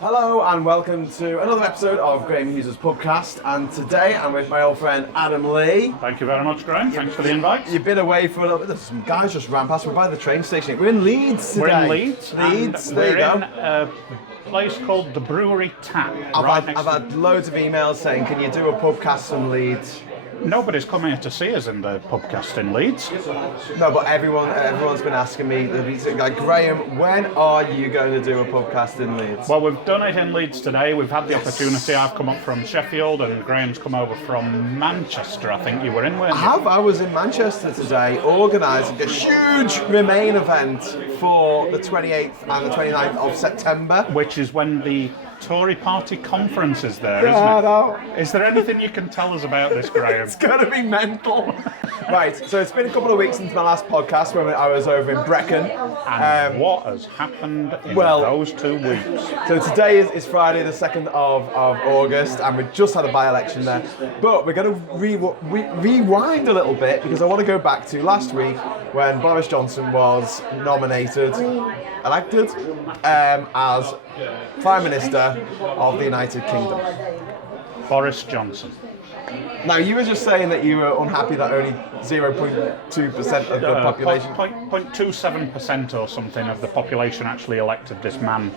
Hello and welcome to another episode of Graham Hughes' Pubcast, and today I'm with my old friend Adam Lee. Thank you very much, Graham. Thanks for the invite. You've been away for a little bit. There's some guys just ran past. We're by the train station. We're in Leeds today. We're in Leeds. Leeds, We're in a place called the Brewery Tap. I've had loads of emails saying, can you do a pubcast from Leeds? Nobody's come here to see us in the Pubcast in Leeds. No, but everyone's been asking me, like, Graham, when are you going to do a pubcast in Leeds? Well, we've done it in Leeds today. We've had the opportunity. I've come up from Sheffield and Graham's come over from Manchester. I think you were in, weren't you? I was in Manchester today organising a huge Remain event for the 28th and the 29th of September. Which is when the Tory party conference is there, isn't it? No. Is there anything you can tell us about this, Graham? It's going to be mental. Right, so it's been a couple of weeks since my last podcast when I was over in Brecon. And what has happened in those 2 weeks? So today is Friday the 2nd of August, and we just had a by-election there. But we're going to rewind a little bit, because I want to go back to last week when Boris Johnson was elected as Prime Minister of the United Kingdom. Boris Johnson. Now, you were just saying that you were unhappy that only 0.2% of the population... 0.27% or something of the population actually elected this man,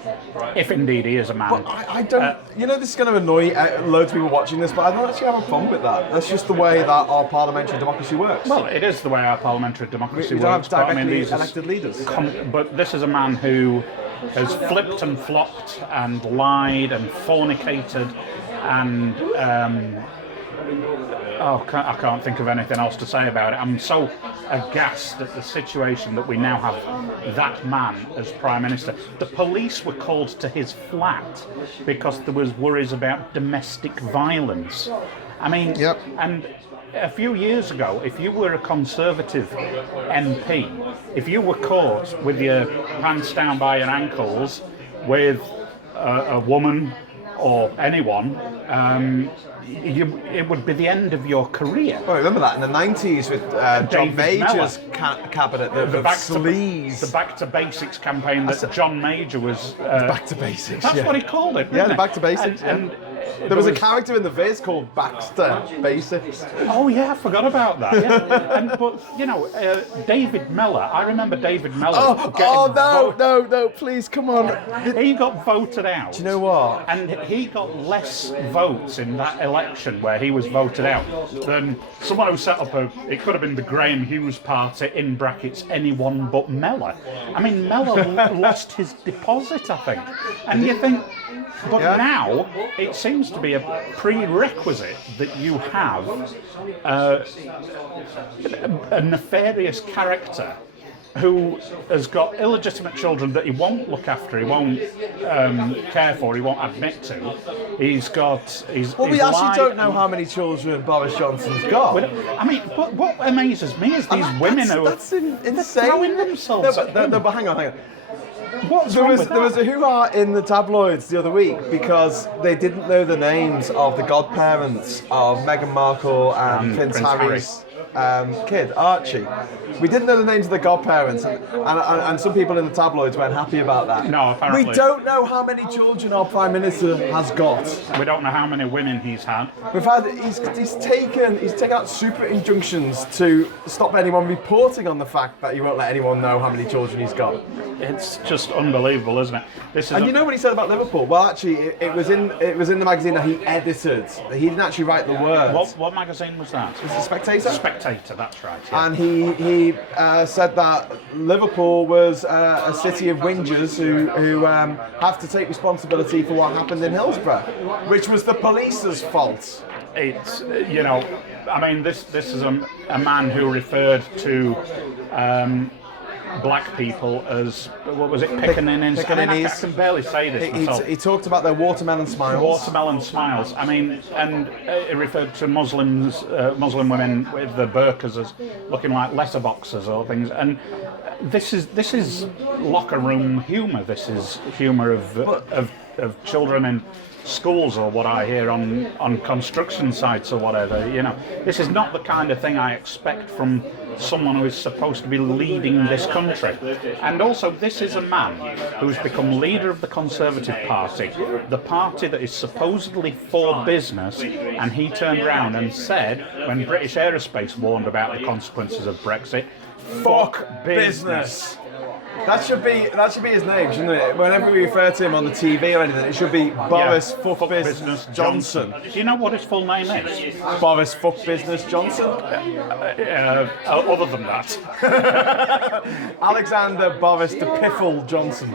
if indeed he is a man. But I don't... this is going to annoy loads of people watching this, but I don't actually have a problem with that. That's just the way that our parliamentary democracy works. Well, it is the way our parliamentary democracy we don't works. have directly elected leaders. But this is a man who has flipped and flopped and lied and fornicated and... I can't think of anything else to say about it. I'm so aghast at the situation that we now have that man as Prime Minister. The police were called to his flat because there was worries about domestic violence. I mean, and a few years ago, if you were a Conservative MP, if you were caught with your pants down by your ankles with a woman or anyone, it would be the end of your career. Well, I remember that in the 90s with John Major's cabinet, the sleaze. The Back to Basics campaign that John Major was... Back to Basics, That's what he called it, the Back to Basics, and there was a character in the Viz called Baxter Basics. Oh yeah, I forgot about that. Yeah. But David Mellor. I remember David Mellor. No! Please, come on. He got voted out. Do you know what? And he got less votes in that election where he was voted out than someone who set up it could have been the Graham Hughes party, in brackets, anyone but Mellor. I mean, Mellor lost his deposit, I think. And you think, but now it seems to be a prerequisite that you have a nefarious character who has got illegitimate children that he won't look after, he won't care for, he won't admit to. We actually don't know how many children Boris Johnson's got. I mean, what amazes me is these women that's insane. throwing themselves No, but hang on. What's there wrong was with there that? was a hoo-ha in the tabloids the other week because they didn't know the names of the godparents of Meghan Markle and Prince Harry's kid, Archie. We didn't know the names of the godparents, and some people in the tabloids weren't happy about that. No, apparently. We don't know how many children our Prime Minister has got. We don't know how many women he's had. He's taken out super injunctions to stop anyone reporting on the fact that he won't let anyone know how many children he's got. It's just unbelievable, isn't it? You know what he said about Liverpool? Well, actually, it was in the magazine that he edited. He didn't actually write the words. What magazine was that? Was it The Spectator? Spectator, that's right. Yeah. And he said that Liverpool was a city of whingers who have to take responsibility for what happened in Hillsborough, which was the police's fault. It's, I mean, this is a man who referred to black people as, what was it, pickaninnies? I can barely say this myself. He talked about their watermelon smiles. Watermelon smiles. I mean, and he referred to Muslim women with the burqas as looking like letterboxes or things. And this is locker room humour. This is humour of of children in schools or what I hear on construction sites or whatever. You know, this is not the kind of thing I expect from someone who is supposed to be leading this country. And also, this is a man who's become leader of the Conservative Party, the party that is supposedly for business, and he turned around and said, when British Aerospace warned about the consequences of Brexit, fuck business. That should be his name, shouldn't it? Whenever we refer to him on the TV or anything, it should be Boris Fuck Business Johnson. Do you know what his full name is? Boris Fuck Business Johnson? Other than that. Alexander Boris de Piffle Johnson.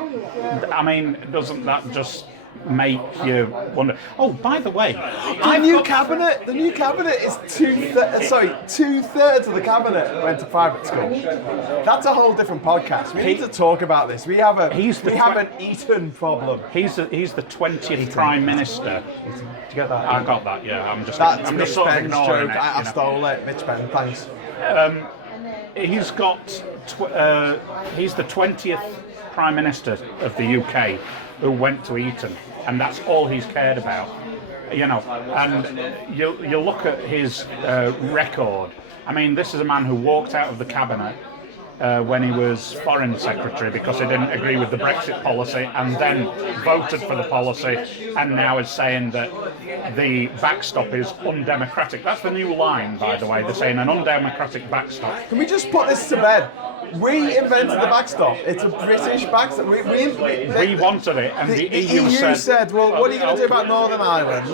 I mean, doesn't that just make you wonder? Oh, by the way, The new cabinet is two-thirds of the cabinet went to private school. That's a whole different podcast. We need to talk about this. We have an Eton problem. He's the 20th Prime Minister. Did you get that? I got that. Yeah, I'm just Mitch sort of Penn's ignoring joke. it. I stole it. Mitch Penn, thanks. He's the 20th Prime Minister of the UK who went to Eton, and that's all he's cared about. You know, and you look at his record. I mean, this is a man who walked out of the cabinet when he was Foreign Secretary because he didn't agree with the Brexit policy, and then voted for the policy, and now is saying that the backstop is undemocratic. That's the new line, by the way. They're saying an undemocratic backstop. Can we just put this to bed? We invented the backstop. It's a British backstop. We wanted it, and the EU said, well, what are you going to do about Northern Ireland?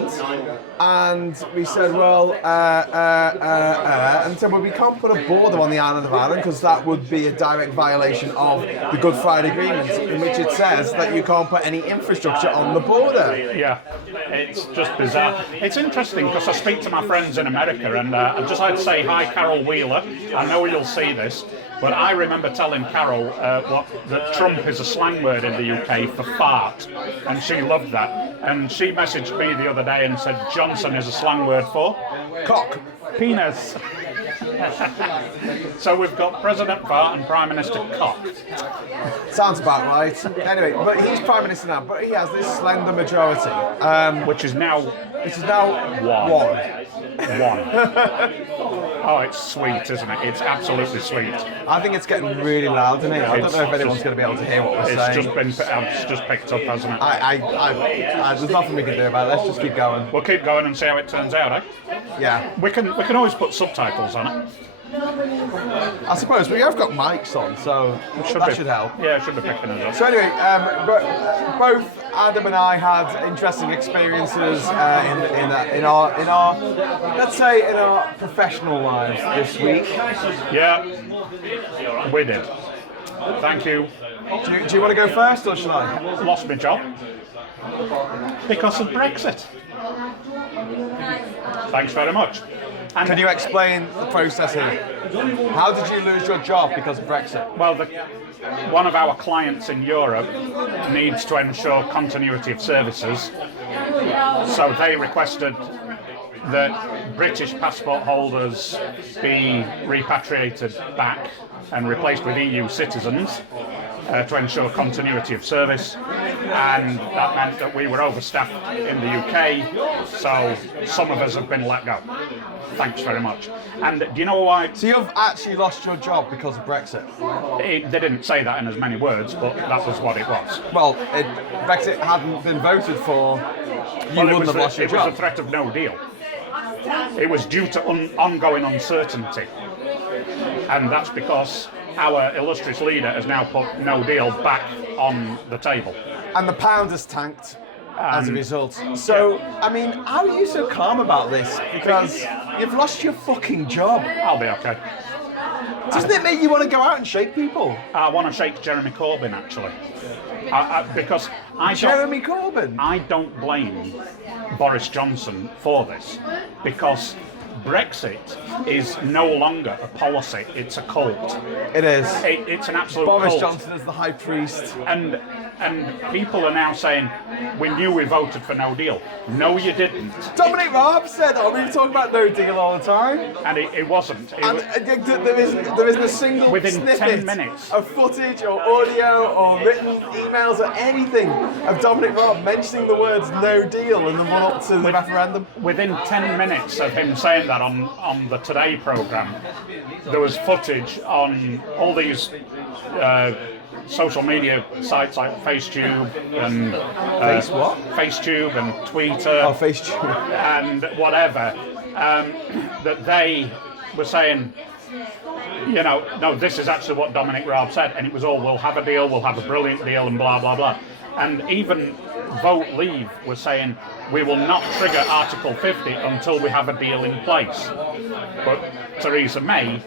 And we said, well, and said, well, we can't put a border on the island of Ireland because that would be a direct violation of the Good Friday Agreement, in which it says that you can't put any infrastructure on the border. Yeah, it's just bizarre. It's interesting because I speak to my friends in America, and I'd just like to say hi, Carol Wheeler. I know you'll see this. But I remember telling Carol that Trump is a slang word in the UK for fart, and she loved that. And she messaged me the other day and said Johnson is a slang word for Cock. Penis. So we've got President Fart and Prime Minister Cock. Sounds about right. Anyway, but he's Prime Minister now, but he has this slender majority. Which is now one. Oh, it's sweet, isn't it? It's absolutely sweet. I think it's getting really loud, isn't it? I don't know if anyone's going to be able to hear what we're saying. It's just picked up, hasn't it? There's nothing we can do about it. Let's just keep going. We'll keep going and see how it turns out, eh? Yeah. We can always put subtitles on it. I suppose we have got mics on, so that should help. Yeah, it should be picking us up. So anyway, both Adam and I had interesting experiences in our let's say in our professional lives this week. Yeah, we did. Thank you. Do you want to go first, or shall I? Lost my job because of Brexit. Thanks very much. And can you explain the process here? How did you lose your job because of Brexit? Well, one of our clients in Europe needs to ensure continuity of services, so they requested that British passport holders be repatriated back and replaced with EU citizens to ensure continuity of service, and that meant that we were overstaffed in the UK, so some of us have been let go. Thanks very much. And do you know why? So you've actually lost your job because of Brexit? They didn't say that in as many words, but that was what it was. Well, Brexit hadn't been voted for, you wouldn't have lost your job. It was a threat of no deal. It was due to ongoing uncertainty. And that's because our illustrious leader has now put no deal back on the table. And the pound has tanked as a result. So, I mean, how are you so calm about this? Because you've lost your fucking job. I'll be okay. Doesn't it make you want to go out and shake people? I want to shake Jeremy Corbyn, actually. Because Jeremy Corbyn? I don't blame Boris Johnson for this, because Brexit is no longer a policy, it's a cult. It is. It's an absolute Boris cult. Johnson is the high priest. And and people are now saying, we knew we voted for no deal. No, you didn't. Dominic Raab said, "Oh, we talk about no deal all the time," And it wasn't. and there isn't a single Within snippet 10 minutes. of footage or audio or written emails or anything of Dominic Raab mentioning the words "no deal" in the run-up to the referendum. Within 10 minutes of him saying that on the Today programme, there was footage on all these social media sites like FaceTube and FaceTube and Twitter. Oh, FaceTube. And whatever, that they were saying, you know, no, this is actually what Dominic Raab said, and it was all, we'll have a deal, we'll have a brilliant deal, and blah, blah, blah. And even Vote Leave was saying, we will not trigger Article 50 until we have a deal in place. But Theresa May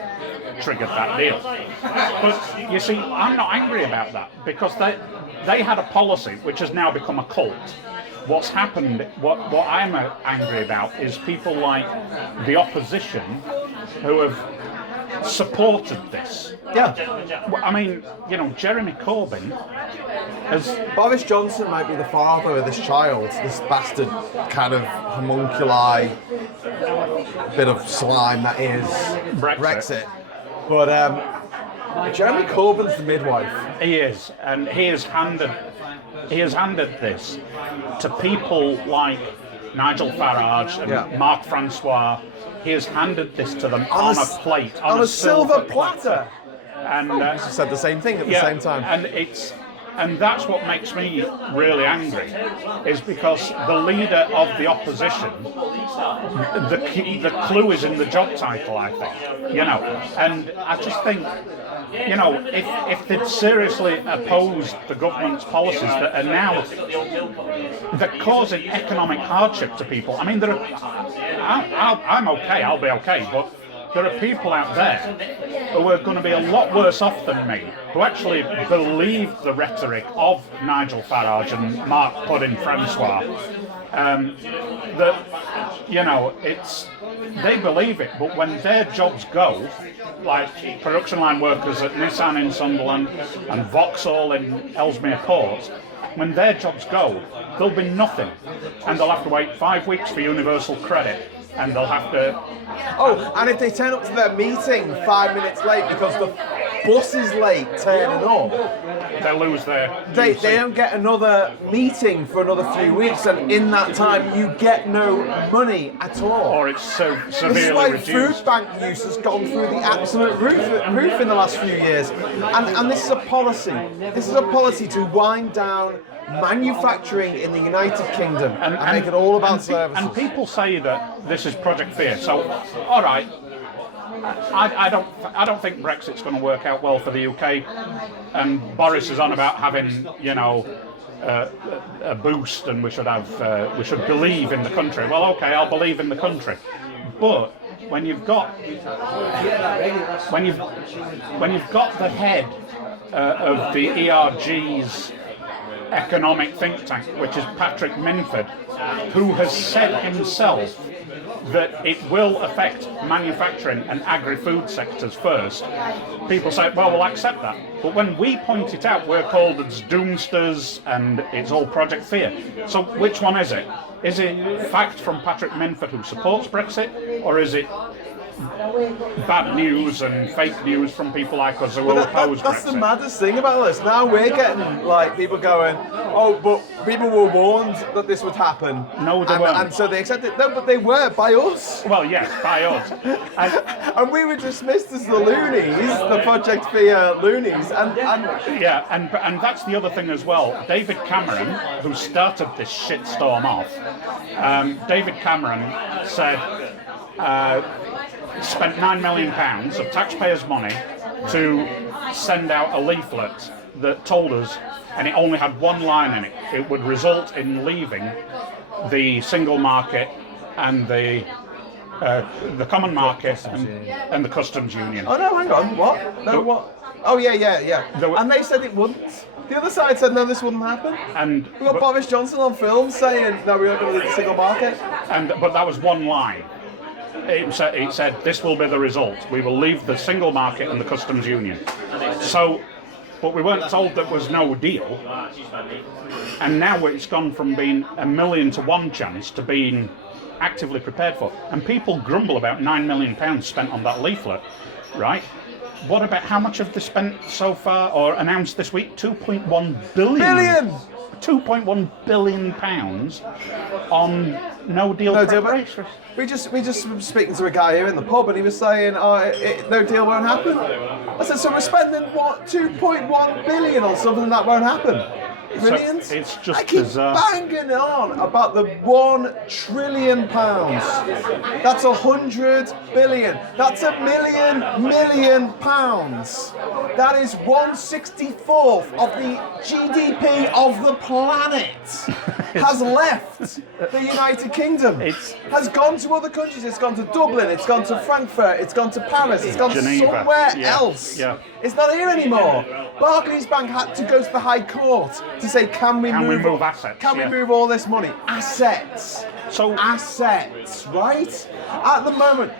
triggered that deal. But you see, I'm not angry about that, because they had a policy which has now become a cult. What's happened, what I'm angry about is people like the opposition who have supported this. Yeah. I mean, you know, Jeremy Corbyn has... Boris Johnson might be the father of this child, this bastard kind of homunculi bit of slime that is Brexit. But Jeremy Corbyn's the midwife. He is, and he has handed this to people like Nigel Farage and Mark Francois. He has handed this to them on a plate, on a silver platter. And said the same thing at the same time. And that's what makes me really angry, is because the leader of the opposition, the clue is in the job title, I think. You know, and I just think, you know, if they'd seriously opposed the government's policies that are now that causing economic hardship to people. I mean, I'm okay, I'll be okay, but there are people out there who are going to be a lot worse off than me, who actually believe the rhetoric of Nigel Farage and Mark Puddin Francois. That, you know, they believe it, but when their jobs go, like production line workers at Nissan in Sunderland and Vauxhall in Ellesmere Port, when their jobs go, there'll be nothing, and they'll have to wait 5 weeks for universal credit, and they'll have to... Oh, and if they turn up to their meeting 5 minutes late because the bus is late turning up, they lose their... They don't get another meeting for another few weeks, and in that time you get no money at all. Or it's so severely this is why reduced. food bank use has gone through the absolute roof in the last few years. And this is a policy. This is a policy to wind down manufacturing in the United Kingdom and make it all about services. And people say that this is Project Fear. So, all right, I don't think Brexit's going to work out well for the UK. And Boris is on about having, you know, a boost, and we should believe in the country. Well, okay, I'll believe in the country, but when you've got the head of the ERG's economic think tank, which is Patrick Minford, who has said himself that it will affect manufacturing and agri-food sectors first. People say, well, we'll accept that. But when we point it out, we're called as doomsters and it's all Project Fear. So which one is it? Is it fact from Patrick Minford, who supports Brexit, or is it bad news and fake news from people like us who will oppose Brexit? That's the maddest thing about this. Now we're getting like people going, oh, but people were warned that this would happen. No, they weren't. And so they accepted. No, but they were by us. Well, yes, by us. And we were dismissed as the loonies, the Project Fear loonies. And that's the other thing as well. David Cameron, who started this shitstorm off, David Cameron said. Spent £9 million of taxpayers' money to send out a leaflet that told us, and it only had one line in it, it would result in leaving the single market and the common market and the customs union. Oh no, hang on, what? No, what? Oh yeah. And they said it wouldn't. The other side said no, this wouldn't happen. And we got Boris Johnson on film saying no, we aren't going to leave the single market. But that was one line. It said this will be the result. We will leave the single market and the customs union. So, but we weren't told there was no deal. And now it's gone from being a million to one chance to being actively prepared for. And people grumble about £9 million spent on that leaflet, right? What about how much have they spent so far, or announced this week? 2.1 billion. 2.1 billion pounds on no deal preparation. We just were speaking to a guy here in the pub, and he was saying, no deal won't happen. I said, so we're spending what, 2.1 billion on something that won't happen? Brilliant. So it's just I keep bizarre. banging on about the £1 trillion. That's 100 billion. That's million pounds. That is 1/64th of the GDP of the planet has left the United Kingdom. Has gone to other countries. It's gone to Dublin. It's gone to Frankfurt. It's gone to Paris. It's gone Geneva. somewhere else. Yeah. It's not here anymore. Barclays Bank had to go to the High Court to say, can we move assets? Can we move all this money? Assets. So assets, right? At the moment,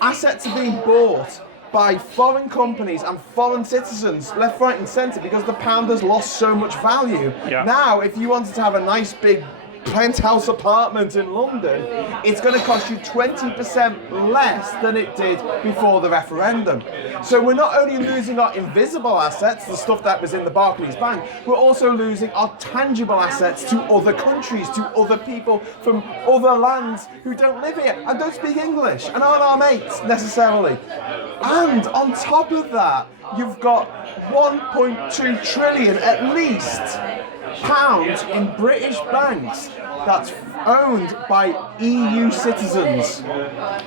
assets are being bought by foreign companies and foreign citizens, left, right, and centre, because the pound has lost so much value. Yeah. Now, if you wanted to have a nice big penthouse apartment in London, it's going to cost you 20% less than it did before the referendum. So we're not only losing our invisible assets, the stuff that was in the Barclays Bank, we're also losing our tangible assets to other countries, to other people from other lands who don't live here and don't speak English and aren't our mates necessarily. And on top of that, you've got 1.2 trillion at least pounds in British banks that's owned by EU citizens,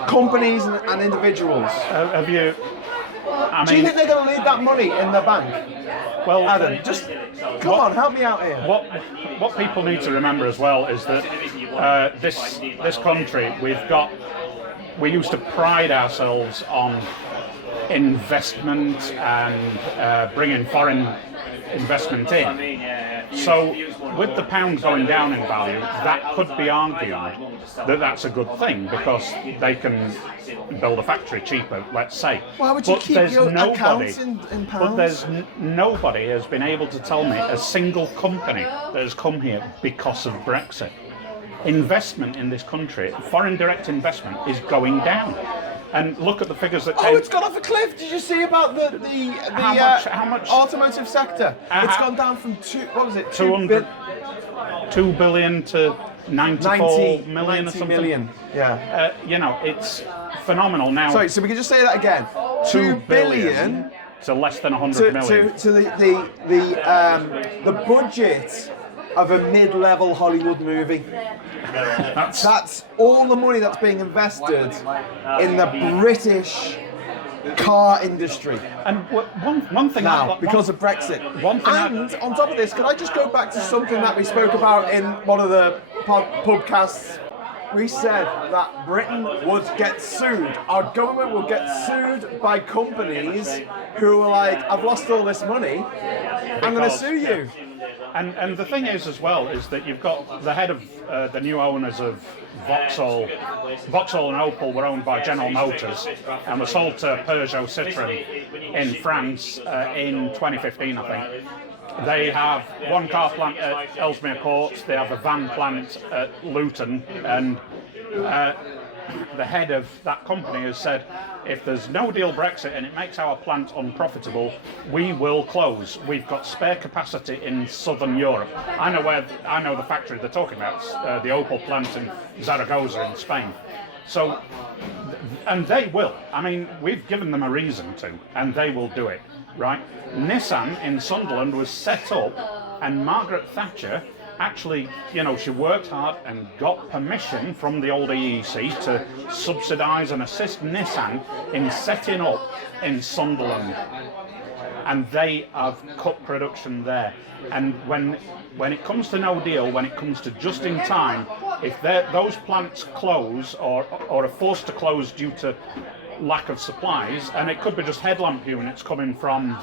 companies and individuals. have you? Do you think they're going to leave that money in the bank? Well, Adam, just come on, help me out here. What people need to remember as well is that this country, we used to pride ourselves on investment and bringing foreign investment in. So with the pound going down in value, that could be argued that that's a good thing because they can build a factory cheaper, let's say. Why would you keep your accounts in pounds? But there's nobody has been able to tell me a single company that has come here because of Brexit. Investment in this country, foreign direct investment, is going down. And look at the figures that came. Oh, it's gone off a cliff. Did you see about the how much automotive sector? It's gone down from 2 billion to 94 million or something. Million. Yeah. It's phenomenal now. Sorry, so we can just say that again. 2 billion to less than 100 million. To the budget of a mid-level Hollywood movie. That's all the money that's being invested in the British car industry. And one thing now, because of Brexit. And on top of this, can I just go back to something that we spoke about in one of the Pubcasts? We said that Britain would get sued. Our government will get sued by companies who are like, I've lost all this money, I'm going to sue you. And the thing is as well is that you've got the head of the new owners of Vauxhall. Vauxhall and Opel were owned by General Motors and were sold to Peugeot Citroën in France in 2015, I think. They have one car plant at Ellesmere Port, they have a van plant at Luton, and the head of that company has said, if there's no deal Brexit and it makes our plant unprofitable, we will close. We've got spare capacity in southern Europe. I know the factory they're talking about, the Opel plant in Zaragoza in Spain. So, and they will. I mean, we've given them a reason to, and they will do it, right? Nissan in Sunderland was set up, and Margaret Thatcher actually, she worked hard and got permission from the old EEC to subsidise and assist Nissan in setting up in Sunderland. And they have cut production there. And when it comes to no deal, when it comes to just in time, if those plants close or are forced to close due to lack of supplies, and it could be just headlamp units coming from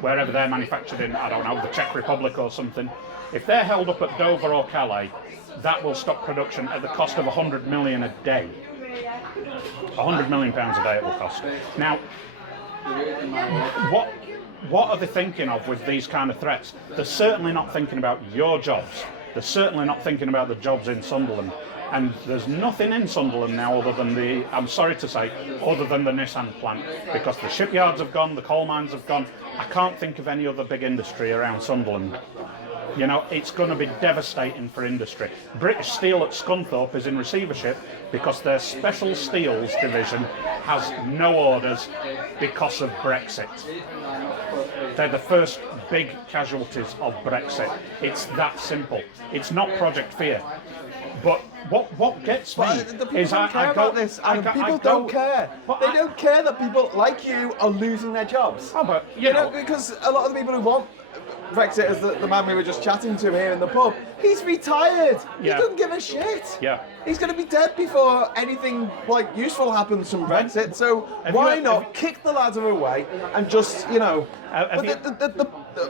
wherever they're manufactured in, I don't know, the Czech Republic or something, if they're held up at Dover or Calais, that will stop production at the cost of 100 million a day. 100 million pounds a day it will cost. Now, what are they thinking of with these kind of threats? They're certainly not thinking about your jobs. They're certainly not thinking about the jobs in Sunderland. And there's nothing in Sunderland now other than I'm sorry to say, other than the Nissan plant, because the shipyards have gone, the coal mines have gone. I can't think of any other big industry around Sunderland. You know, it's going to be devastating for industry. British Steel at Scunthorpe is in receivership because their special steels division has no orders because of Brexit. They're the first big casualties of Brexit. It's that simple. It's not Project Fear. But what gets me is I care about this, and people don't care. They don't care that people like you are losing their jobs. Oh, but you know, because a lot of the people who want Brexit, as the man we were just chatting to here in the pub, he's retired. Yeah. He doesn't give a shit. Yeah. He's going to be dead before anything like useful happens from Brexit. So why not kick the ladder away and just, you know?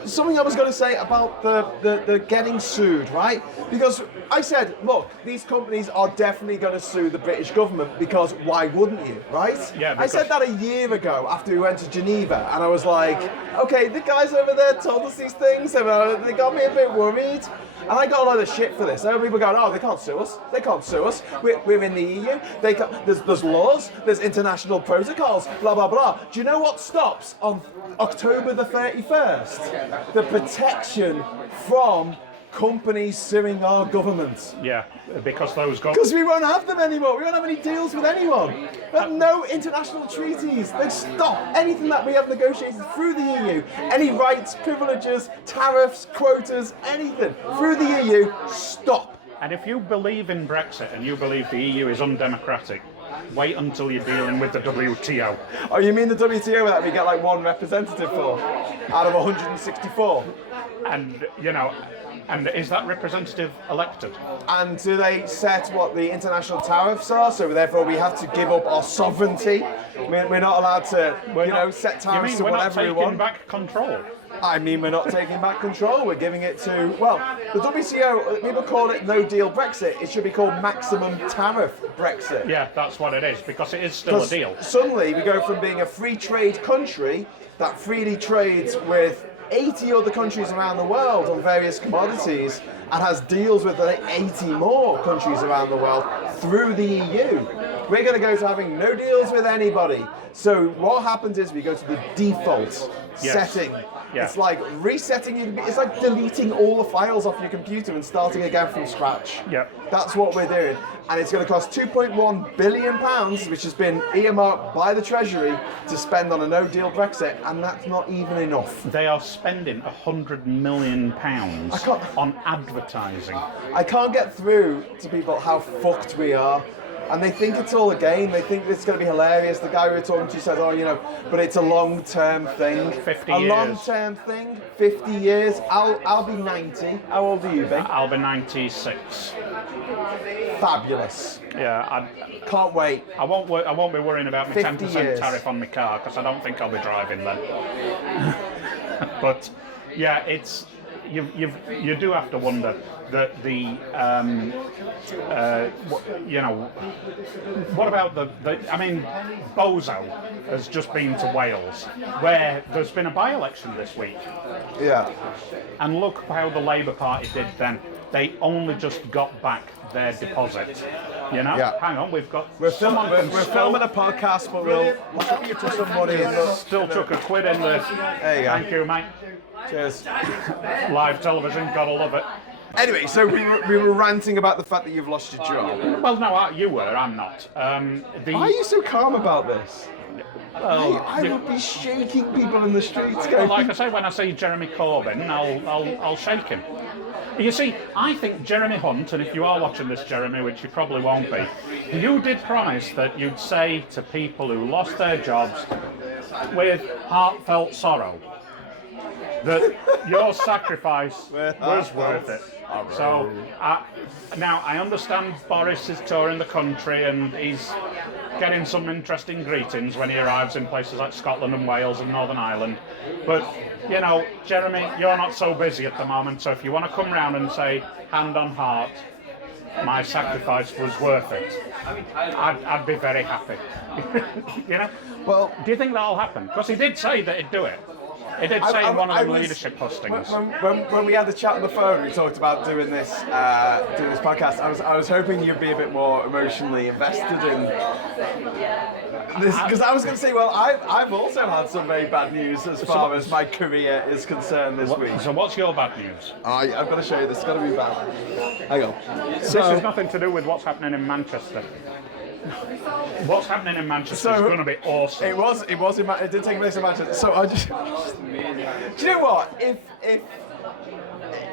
Something I was going to say about the getting sued, right? Because I said, look, these companies are definitely going to sue the British government because why wouldn't you, right? Yeah. I said that a year ago after we went to Geneva, and I was like, okay, the guys over there told us these things, and they got me a bit worried. And I got a lot of shit for this. There were people going, oh, they can't sue us. They can't sue us. We're in the EU. There's laws. There's international protocols. Blah, blah, blah. Do you know what stops on October the 31st? The protection from companies suing our government. Yeah, because those Because we won't have them anymore. We won't have any deals with anyone. We have no international treaties. They stop anything that we have negotiated through the EU. Any rights, privileges, tariffs, quotas, anything through the EU, stop. And if you believe in Brexit and you believe the EU is undemocratic, wait until you're dealing with the WTO. Oh, you mean the WTO that we get like one representative for out of 164? And, you know, and is that representative elected? And do they set what the international tariffs are? So therefore we have to give up our sovereignty. We're not allowed to, set tariffs to whatever we want. We're not taking back control? I mean, we're not taking back control. We're giving it to, well, the WTO, people call it no deal Brexit. It should be called maximum tariff Brexit. Yeah, that's what it is, because it is still a deal. Suddenly we go from being a free trade country that freely trades with 80 other countries around the world on various commodities and has deals with 80 more countries around the world through the EU. We're going to go to having no deals with anybody. So what happens is we go to the default setting. Yeah. It's like resetting it's like deleting all the files off your computer and starting again from scratch. Yeah. That's what we're doing. And it's going to cost £2.1 billion, which has been earmarked by the Treasury to spend on a no-deal Brexit, and that's not even enough. They are spending £100 million on advertising. I can't get through to people how fucked we are. And they think it's all a game. They think it's going to be hilarious. The guy we were talking to says, but it's a long-term thing. 50 years. A years. long-term thing, 50 years. I'll be 90. How old are you, Ben? I'll be 96. Fabulous. Yeah, I can't wait. I won't be worrying about my 10% years. tariff on my car, because I don't think I'll be driving then. But yeah, it's you do have to wonder that what about Bozo has just been to Wales, where there's been a by-election this week. Yeah. And look how the Labour Party did then. They only just got back their deposit. Yeah. Hang on, we're filming a podcast, but we'll put you to some money. Still took £1 in there. There you go. Thank you, mate. Cheers. Live television, gotta love it. Anyway, so we were ranting about the fact that you've lost your job. Well, no, you were. I'm not. Why are you so calm about this? Well, I would be shaking people in the streets. Well, like I say, when I see Jeremy Corbyn, I'll shake him. You see, I think Jeremy Hunt, and if you are watching this, Jeremy, which you probably won't be, you did promise that you'd say to people who lost their jobs with heartfelt sorrow that your sacrifice was worth it. So now I understand Boris is touring the country and he's getting some interesting greetings when he arrives in places like Scotland and Wales and Northern Ireland. But, Jeremy, you're not so busy at the moment, so if you want to come round and say, hand on heart, my sacrifice was worth it, I'd be very happy. Well, do you think that'll happen? Because he did say that he'd do it. It did say in one of the leadership postings. When we had the chat on the phone, we talked about doing this podcast. I was hoping you'd be a bit more emotionally invested in this, because I was going to say, well, I've also had some very bad news as far as my career is concerned this week. So what's your bad news? I've got to show you this. It's got to be bad. Hang on. This has nothing to do with what's happening in Manchester. What's happening in Manchester is going to be awesome. It did take place in Manchester. So I just, do you know what? If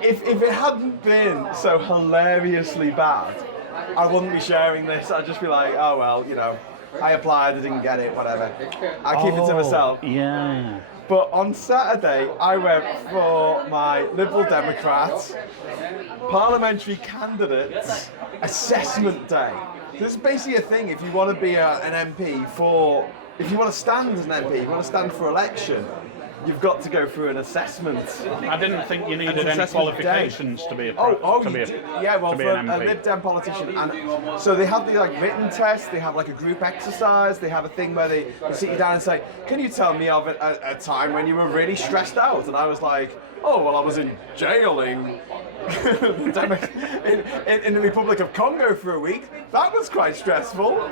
it hadn't been so hilariously bad, I wouldn't be sharing this. I'd just be like, oh well, you know, I applied, I didn't get it, whatever. I keep it to myself. Yeah. But on Saturday, I went for my Liberal Democrat parliamentary candidates assessment day. This is basically a thing if you want to be an MP if you want to stand as an MP, you want to stand for election, you've got to go through an assessment. I didn't think you needed any qualifications to be a for an MP. Lib Dem politician. And so they have the written test, they have like a group exercise, they have a thing where they sit you down and say, can you tell me of a time when you were really stressed out? And I was like, oh, well, I was in jail in the Republic of Congo for a week. That was quite stressful.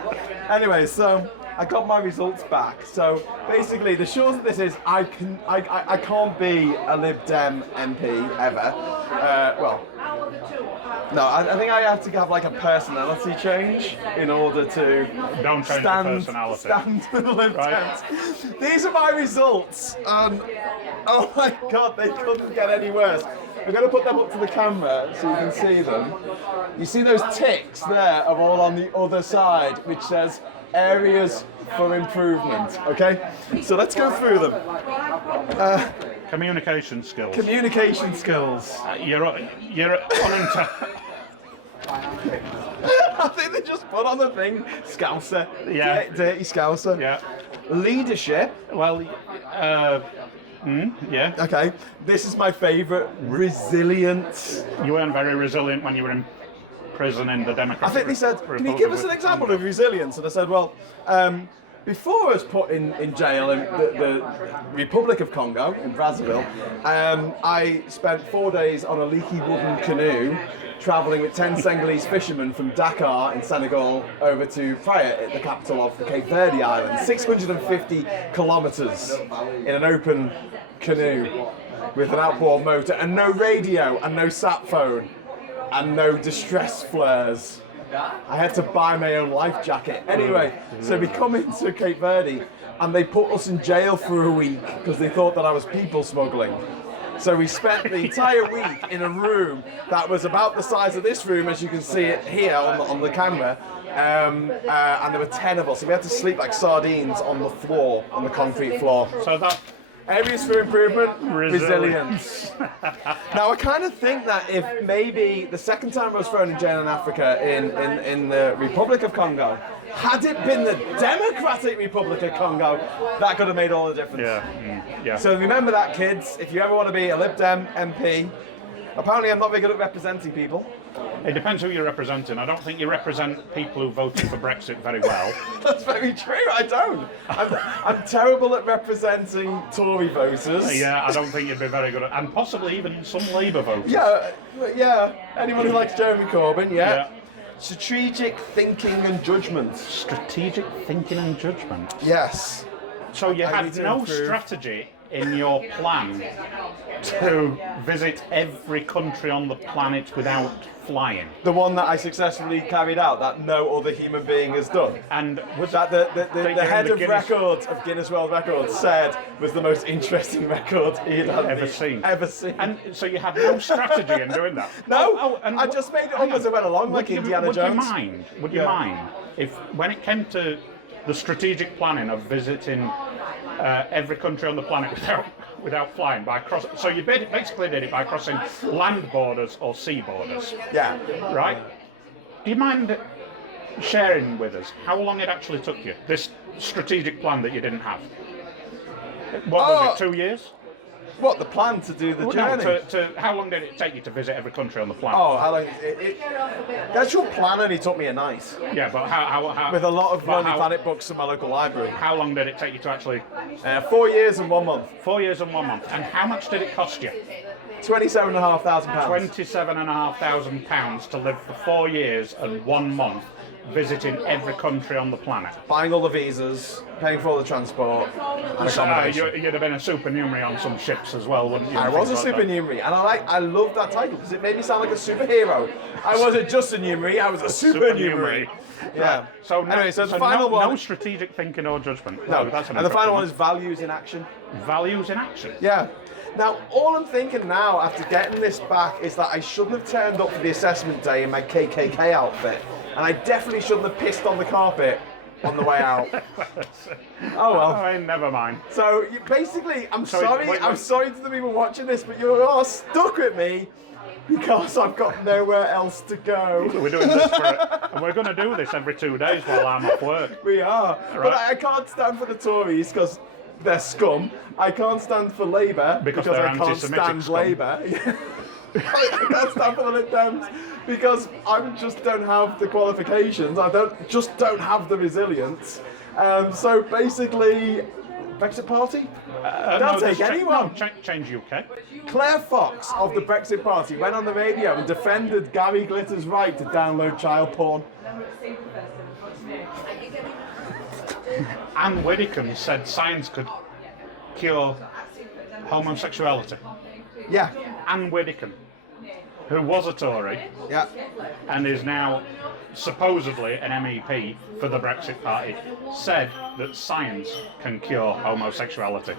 Anyway, so I got my results back. So basically, the short of this is I can't be a Lib Dem MP ever. I think I have to have like a personality change in order to stand for the Lib Dems. These are my results. Oh my God, they couldn't get any worse. I'm going to put them up to the camera so you can see them. You see those ticks there are all on the other side, which says areas for improvement. Okay, so let's go through them. Communication skills. Communication skills. You're unintelligent. I think they just put on the thing, Scouser. Yeah. Dirty Scouser. Yeah. Leadership. Well, yeah. Okay, this is my favourite. Resilience. You weren't very resilient when you were in prison in the Democratic I think they said, can you give us an example of resilience? And I said, well, before I was put in jail in the Republic of Congo, in Brazzaville, I spent 4 days on a leaky wooden canoe travelling with 10 Senegalese fishermen from Dakar in Senegal over to Praia, the capital of the Cape Verde Islands, 650 kilometres in an open canoe with an outboard motor and no radio and no sat phone and no distress flares. I had to buy my own life jacket. Anyway, so we come into Cape Verde and they put us in jail for a week because they thought that I was people smuggling. So we spent the entire week in a room that was about the size of this room, as you can see it here on the camera, and there were 10 of us. So we had to sleep like sardines on the floor, on the concrete floor. So that areas for improvement, resilience. Now I kind of think that if maybe the second time I was thrown in jail in Africa in the Republic of Congo, had it been the Democratic Republic of Congo, that could have made all the difference. Yeah. So remember that, kids. If you ever want to be a Lib Dem MP, apparently I'm not very good at representing people. It depends who you're representing. I don't think you represent people who voted for Brexit very well. That's very true. I don't. I'm terrible at representing Tory voters. Yeah, I don't think you'd be very good at, and possibly even some Labour voters. Yeah. Anyone who likes Jeremy Corbyn, yeah. Strategic thinking and judgment. Strategic thinking and judgment. Yes. So you had no strategy in your plan to visit every country on the planet without flying. The one that I successfully carried out, that no other human being has done. And was that the head of records of Guinness World Records said was the most interesting record he'd ever seen. And so you had no strategy in doing that? No, and I just made it up as I went along, like Indiana Jones. Would you mind if, when it came to the strategic planning of visiting every country on the planet without flying, so you basically did it by crossing land borders or sea borders? Yeah. Right? Do you mind sharing with us how long it actually took you, this strategic plan that you didn't have? What was it, 2 years? What, the plan to do the journey? How long did it take you to visit every country on the planet? Oh, how long? The actual plan only took me a night. Yeah, but how with a lot of Lonely Planet books in my local library. How long did it take you to actually? 4 years and 1 month. 4 years and 1 month. And how much did it cost you? £27,500. £27,500 to live for 4 years and 1 month, visiting every country on the planet. Buying all the visas, paying for all the transport, and accommodation. You'd have been a supernumerary on some ships as well, wouldn't you? I was a supernumerary, and I love that title because it made me sound like a superhero. I wasn't just a numerary, I was a supernumerary. Yeah. Right. So anyway, so the final one. No strategic thinking or judgment. No, that's and the final one is values in action. Values in action. Yeah. Now, all I'm thinking now, after getting this back, is that I shouldn't have turned up for the assessment day in my KKK outfit, and I definitely shouldn't have pissed on the carpet on the way out. Oh well. I mean, never mind. So basically, I'm sorry to the people watching this, but you're all stuck with me because I've got nowhere else to go. We're doing this and we're going to do this every 2 days while I'm off work. We are. Right. But I can't stand for the Tories because they're scum. I can't stand for Labour because I can't stand Labour. I can't stand for the Lib Dems because I just don't have the qualifications. I don't have the resilience. So basically, Brexit Party? They'll take anyone. No, change UK. Claire Fox of the Brexit Party went on the radio and defended Gary Glitter's right to download child porn. Anne Widdecombe said science could cure homosexuality. Yeah. Anne Widdecombe, who was a Tory, yeah, and is now supposedly an MEP for the Brexit Party, said that science can cure homosexuality.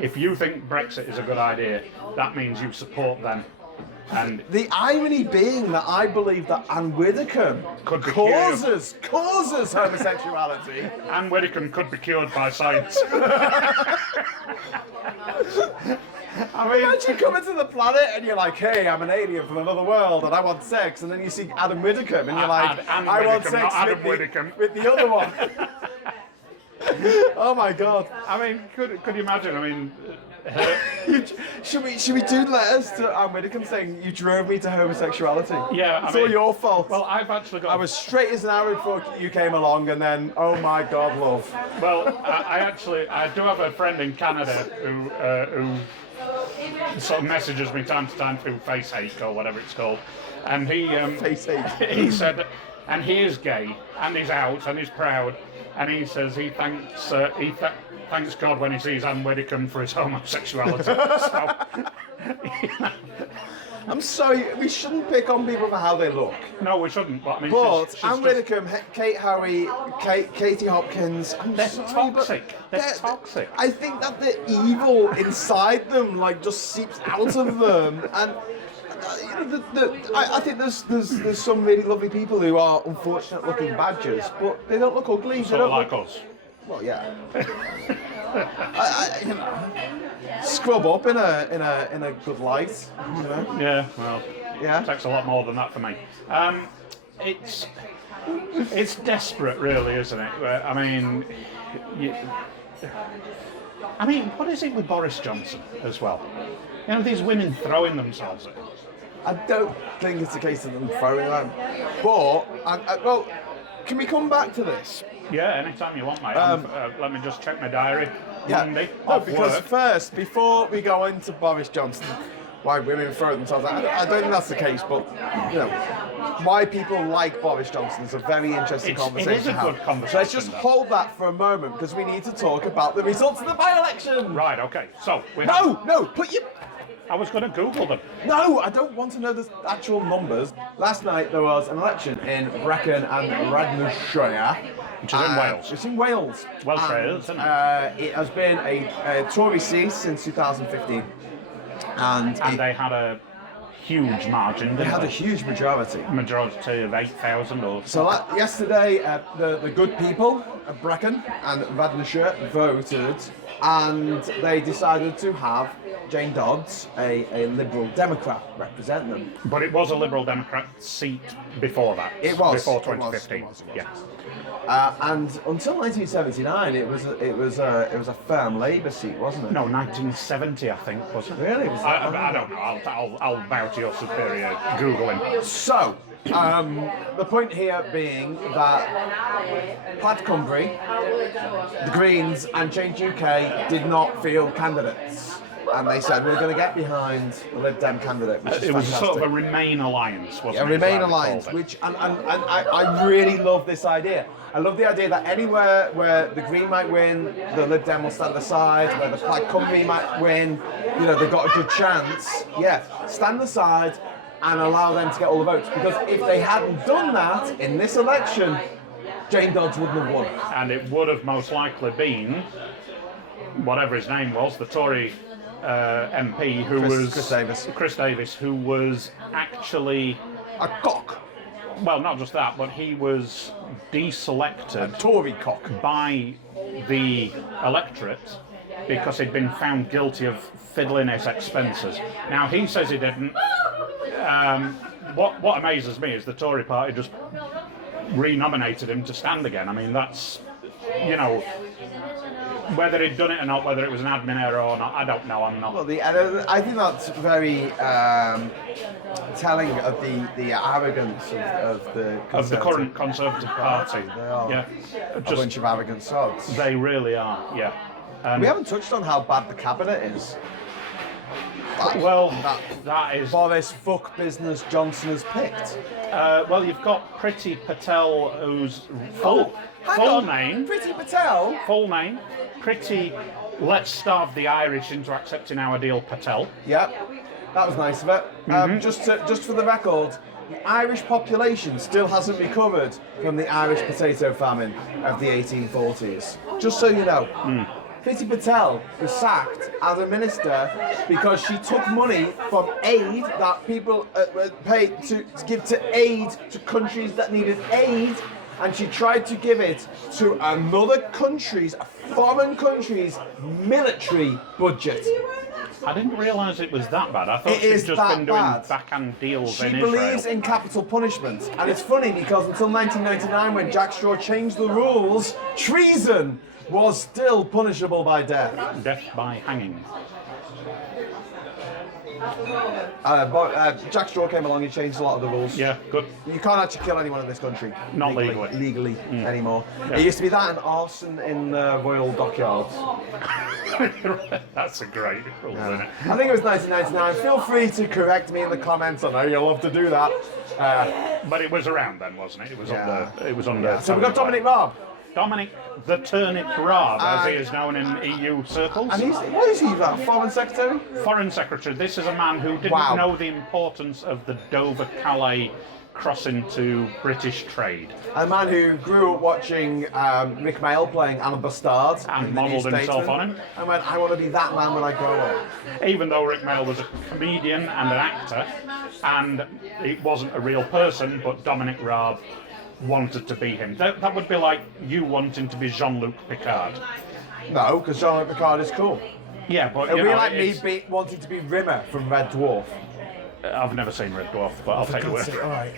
If you think Brexit is a good idea, that means you support them. And the irony being that I believe that Anne Widdecombe causes homosexuality. Anne Widdecombe could be cured by science. I mean, imagine coming to the planet and you're like, hey, I'm an alien from another world and I want sex, and then you see Adam Widdecombe and you're like, I want sex with the other one. Oh my God! I mean, could you imagine? I mean, should we do letters to Anne Widdecombe saying you drove me to homosexuality? Yeah, it's all your fault. Well, I've actually got. I was straight as an arrow before you came along, and then oh my God, love. Well, I do have a friend in Canada who sort of messages me time to time through Face Hate or whatever it's called, and he Face Hate. He said, and he is gay and he's out and he's proud. And he says he thanks God when he sees Anne Widdecombe for his homosexuality. So, I'm sorry, we shouldn't pick on people for how they look. No, we shouldn't. But I mean, she's Anne Widdecombe, Kate Howie, Katie Hopkins, they're toxic. They're toxic. I think that the evil inside them just seeps out of them, and. I think there's some really lovely people who are unfortunate looking badgers, but they don't look ugly. Sort of like us. Well, yeah. Scrub up in a good light. You know? Yeah. Well. Yeah. It takes a lot more than that for me. It's desperate, really, isn't it? I mean, what is it with Boris Johnson as well? You know, these women throwing themselves at him. I don't think it's a case of them throwing them. But, well, can we come back to this? Yeah, anytime you want, mate. Let me just check my diary. Yeah. Monday, no, because first, before we go into Boris Johnson, why women throw themselves at, I don't think that's the case, but, you know, why people like Boris Johnson is a very interesting conversation. It is a good conversation. So let's just hold that for a moment, because we need to talk about the results of the by-election. Right, okay. So, put your... I was going to Google them. No, I don't want to know the actual numbers. Last night there was an election in Brecon and Radnorshire. Which is in Wales. It's in Wales. Wales, isn't it? It has been a Tory seat since 2015. And they had a huge margin. They had a huge majority. A majority of 8,000 or so. Yesterday, the good people of Brecon and Radnorshire voted, and they decided to have Jane Dodds, a Liberal Democrat, represent them. But it was a Liberal Democrat seat before that. It was. Before 2015. It was. Yeah. And until 1979, it was a firm Labour seat, wasn't it? No, 1970, I think, wasn't it? Really? I don't know. I'll bow to your superior Googling. So, the point here being that Plaid Cymru, the Greens, and Change UK did not field candidates. And they said, we're going to get behind the Lib Dem candidate, which is It was fantastic. sort of a Remain alliance, wasn't it? A Remain alliance, which, and I really love this idea. I love the idea that anywhere where the Green might win, the Lib Dem will stand aside, where the Plaid Cymru might win, you know, they've got a good chance. Yeah, stand aside and allow them to get all the votes. Because if they hadn't done that in this election, Jane Dodds wouldn't have won. And it would have most likely been, whatever his name was, the Tory MP who was Chris Davis, who was actually a cock. Well, not just that, but he was deselected, a Tory cock, by the electorate because he'd been found guilty of fiddling his expenses. Now he says he didn't. What amazes me is the Tory party just renominated him to stand again. I mean, that's, you know, whether he'd done it or not, whether it was an admin error or not, I don't know. I'm not. Well, I think that's very telling of the arrogance of the current Conservative Party. They are yeah, a bunch of arrogant sods. They really are. Yeah. We haven't touched on how bad the cabinet is. That is Boris fuck business Johnson has picked. Well, you've got Priti Patel, whose full name. Priti Patel. Full name. Priti, let's starve the Irish into accepting our deal, Patel. Yep, that was nice of it. Just for the record, the Irish population still hasn't recovered from the Irish potato famine of the 1840s. Just so you know. Priti Patel was sacked as a minister because she took money from aid that people paid to give to aid to countries that needed aid, and she tried to give it to another country's, a foreign country's military budget. I didn't realise it was that bad. I thought she'd just been doing backhand deals in Israel. She believes in capital punishment, and it's funny because until 1999, when Jack Straw changed the rules, treason was still punishable by death. Death by hanging. Jack Straw came along, he changed a lot of the rules. Yeah, good. You can't actually kill anyone in this country. Not legally anymore. Yeah. It used to be that and arson in Royal Dockyards. That's a great rule, isn't it? I think it was 1999. Feel free to correct me in the comments. I know you'll love to do that. But it was around then, wasn't it? It was under. Yeah. So we've got Dominic Raab. Dominic the Turnip Raab, as he is known in EU circles. And what is he, that Foreign Secretary? Foreign Secretary. This is a man who didn't know the importance of the Dover-Calais crossing to British trade. A man who grew up watching Rick Mail playing Anna Bastard. And modelled himself on him. And went, I want to be that man when I grow up. Even though Rick Mail was a comedian and an actor, and it wasn't a real person, but Dominic Raab wanted to be him. That would be like you wanting to be Jean-Luc Picard. No, because Jean-Luc Picard is cool. Yeah, but it would be like me wanting to be Rimmer from Red Dwarf. I've never seen Red Dwarf, but I'll take your word. All right.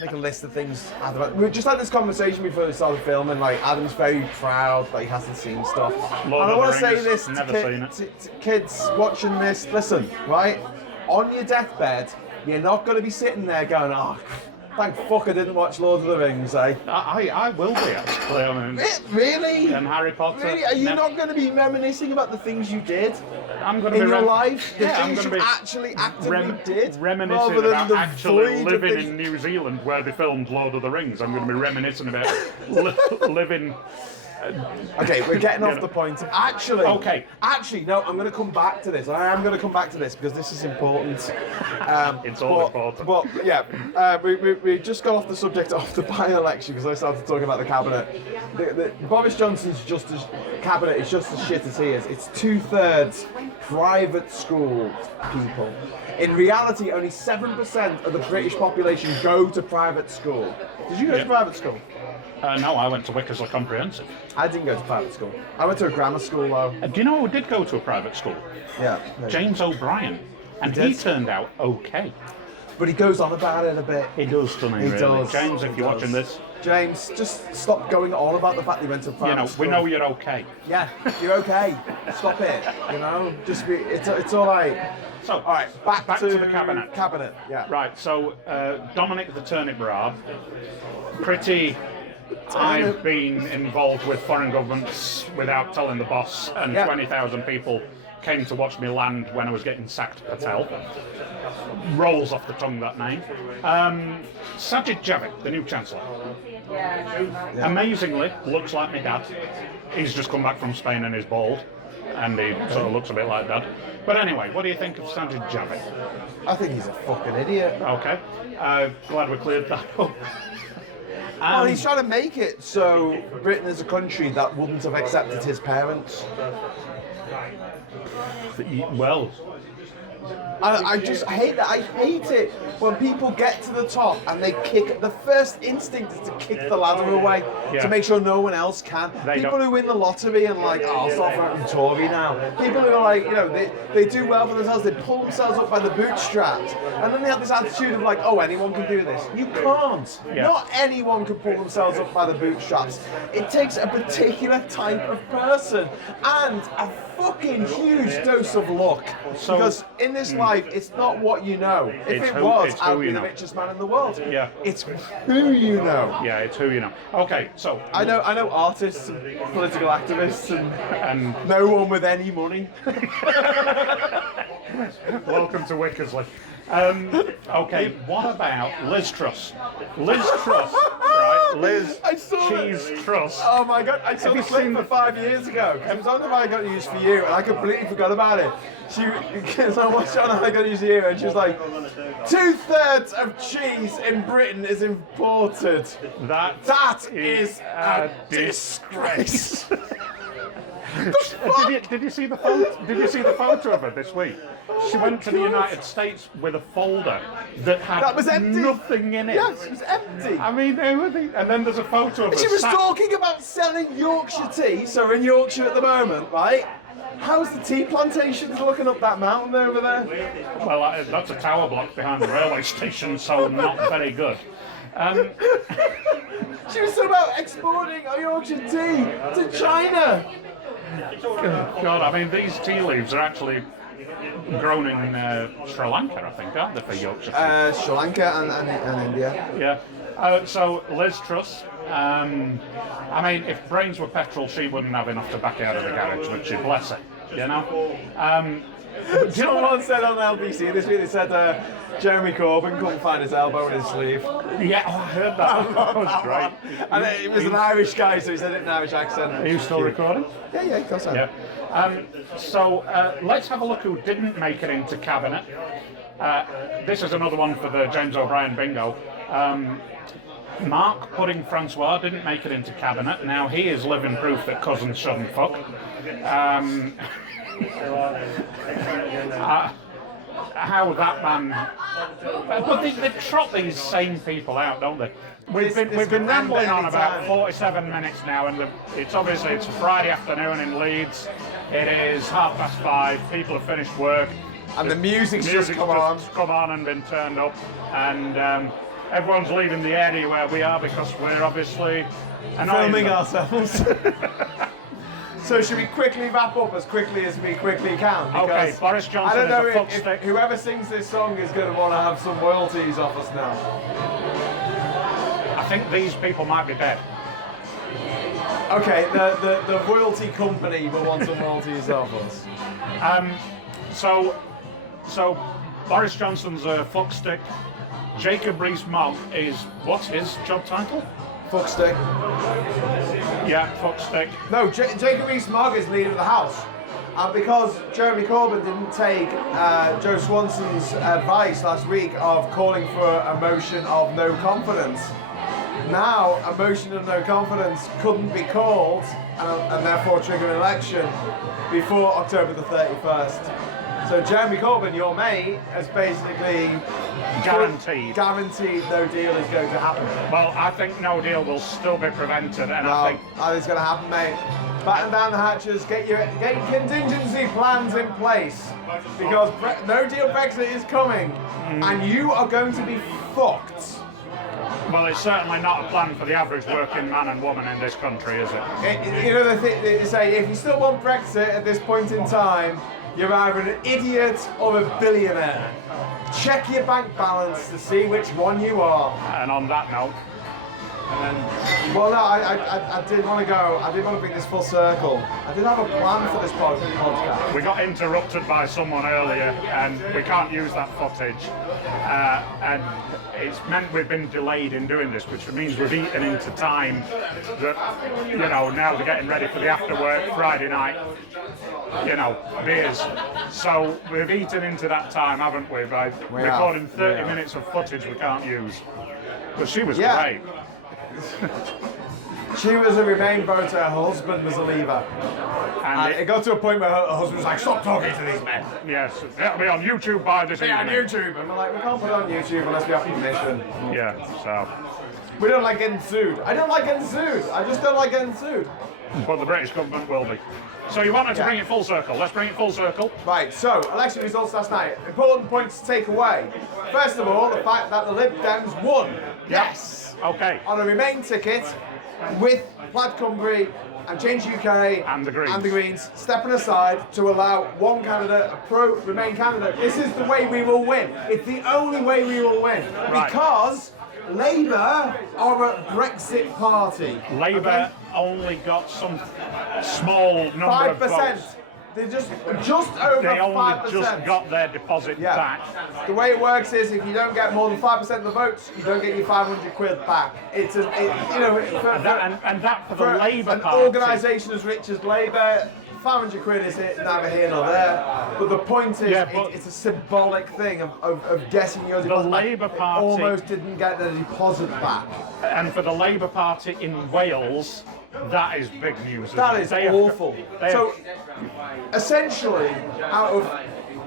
Make a list of things. We just had this conversation before we started filming. Like Adam's very proud that he hasn't seen stuff. And I want to say this to kids watching this. Listen, right? On your deathbed, you're not going to be sitting there going, "Oh, thank fuck I didn't watch Lord of the Rings, eh?" I will be, actually. I mean, really? And Harry Potter. Really? Are you not going to be reminiscing about the things you did I'm going to in be your life? The I'm things going to you be actually actively did? Reminiscing rather than about the actually void living in New Zealand where they filmed Lord of the Rings. I'm going to be reminiscing about living... Okay, we're getting off the point. Actually, no, I'm going to come back to this. I am going to come back to this because this is important. It's all important. But yeah, we just got off the subject of the by-election because I started talking about the cabinet. Boris Johnson's cabinet is just as shit as he is. It's 2/3 private school people. In reality, only 7% of the British population go to private school. Did you go to private school? No, I went to Wickersley Comprehensive. I didn't go to private school. I went to a grammar school though. Do you know who did go to a private school? Yeah. James O'Brien. And he turned out okay. But he goes on about it a bit. He does, doesn't he, He really? does. James, if He you're does. watching this, James, just stop going on about the fact that he went to private school. we know you're okay. Yeah, you're okay. Stop it. Just be. It's all right. So, All right, back to the cabinet. Cabinet, yeah. Right, so Dominic the Turnip Rab, pretty. I've been involved with foreign governments without telling the boss, and 20,000 people came to watch me land when I was getting sacked, Patel. Rolls off the tongue, that name. Sajid Javid, the new Chancellor. Amazingly, looks like my dad. He's just come back from Spain and is bald, and he sort of looks a bit like Dad. But anyway, what do you think of Sajid Javid? I think he's a fucking idiot. Okay, glad we cleared that up. Well, he's trying to make it so Britain is a country that wouldn't have accepted his parents. Well, I just hate that. I hate it when people get to the top and they kick. The first instinct is to kick the ladder away to make sure no one else can. People who win the lottery and like, oh, I'll start voting Tory now. People who are like, they do well for themselves. They pull themselves up by the bootstraps, and then they have this attitude of like, oh, anyone can do this. You can't. Not anyone can pull themselves up by the bootstraps. It takes a particular type of person and a fucking huge dose of luck. Because in this life, it's not what you know. If it was, I'd be the richest man in the world. Yeah. It's who you know. Yeah, it's who you know. Okay, so I know artists and political activists and no one with any money. Welcome to Wickersley. Okay, what about Liz Truss? Liz Truss, right? Liz Cheese Truss. Oh my god, I saw the clip for 5 years ago. It was on the I Got News for You, and I completely forgot about it. Because I watched it on I Got News for You, and she was like, 2/3 of cheese in Britain is imported. That is a disgrace. Did you see the photo? Did you see the photo of her this week? She went to the United States with a folder that had was empty. nothing in it. Yes, it was empty. I mean, and then there's a photo of her. She was talking about selling Yorkshire tea, so we're in Yorkshire at the moment, right? How's the tea plantations looking up that mountain over there? Well, that's a tower block behind the railway station, so not very good. She was talking about exporting our Yorkshire tea to China. God, I mean, these tea leaves are actually grown in Sri Lanka, I think, aren't they, for Yorkshire tea? Sri Lanka and India. Yeah. So Liz Truss, I mean, if brains were petrol, she wouldn't have enough to back out of the garage, would she? Bless her, you know? Someone said on LBC this week, they said Jeremy Corbyn couldn't find his elbow in his sleeve. Yeah, I heard that. That was great. And it was an Irish guy, so he said it in an Irish accent. Are you still recording? Yeah, of course I am. Yeah. So let's have a look who didn't make it into cabinet. This is another one for the James O'Brien bingo. Mark Pudding Francois didn't make it into cabinet. Now he is living proof that cousins shouldn't fuck. How that man... But they trot these same people out, don't they? We've been rambling on about 47 minutes now, and it's Friday afternoon in Leeds. It is 5:30. People have finished work, and the music's just come on and been turned up, and everyone's leaving the area where we are because we're obviously filming ourselves. So should we quickly wrap up as quickly as we quickly can? Because okay, Boris Johnson I don't know is a fuckstick. if whoever sings this song is going to want to have some royalties off us now. I think these people might be dead. Okay, the royalty company will want some royalties off us. So Boris Johnson's a fuckstick. Jacob Rees-Mogg is, what's his job title? Fuckstick. Yeah, fuckstick. No, Jacob Rees-Mogg is leader of the House. And because Jeremy Corbyn didn't take Joe Swanson's advice last week of calling for a motion of no confidence, now a motion of no confidence couldn't be called and therefore trigger an election before October the 31st. So Jeremy Corbyn, your mate, has basically guaranteed no deal is going to happen. Well, I think no deal will still be prevented, and I think it's going to happen, mate. Batten down the hatches, get your contingency plans in place, because no deal Brexit is coming, and you are going to be fucked. Well, it's certainly not a plan for the average working man and woman in this country, is it? You know the thing they say, if you still want Brexit at this point in time, you're either an idiot or a billionaire. Check your bank balance to see which one you are. And on that note, well, no, I did want to go. I did want to bring this full circle. I did have a plan for this podcast. We got interrupted by someone earlier, and we can't use that footage. And it's meant we've been delayed in doing this, which means we've eaten into time that, you know, now they're getting ready for the after work Friday night, you know, beers. So we've eaten into that time, haven't we, by recording 30 minutes of footage we can't use. But she was great. She was a Remain voter, her husband was a Leaver. And it got to a point where her husband was like, stop talking to these men. Yes, it'll be on YouTube by this evening. On YouTube. And we're like, we can't put it on YouTube unless we have permission. Yeah, so. We don't like getting sued. I don't like getting sued. I just don't like getting sued. But the British government will be. So you wanted to bring it full circle. Let's bring it full circle. Right, so election results last night. Important points to take away. First of all, the fact that the Lib Dems won. Yes. Okay. On a Remain ticket with Plaid Cymru and Change UK and the Greens stepping aside to allow one candidate, a pro-Remain candidate. This is the way we will win. It's the only way we will win. Right. Because Labour are a Brexit party. Labour only got some small number of votes. They're just over 5%. They only just got their deposit back. The way it works is if you don't get more than 5% of the votes, you don't get your 500 quid back. It's that for the Labour Party. An organisation as rich as Labour, 500 quid is neither here nor there. But the point is, it's a symbolic thing of getting your deposit back. The Labour Party almost didn't get their deposit back. And for the Labour Party in Wales, that is big news. That is awful. So, essentially, out of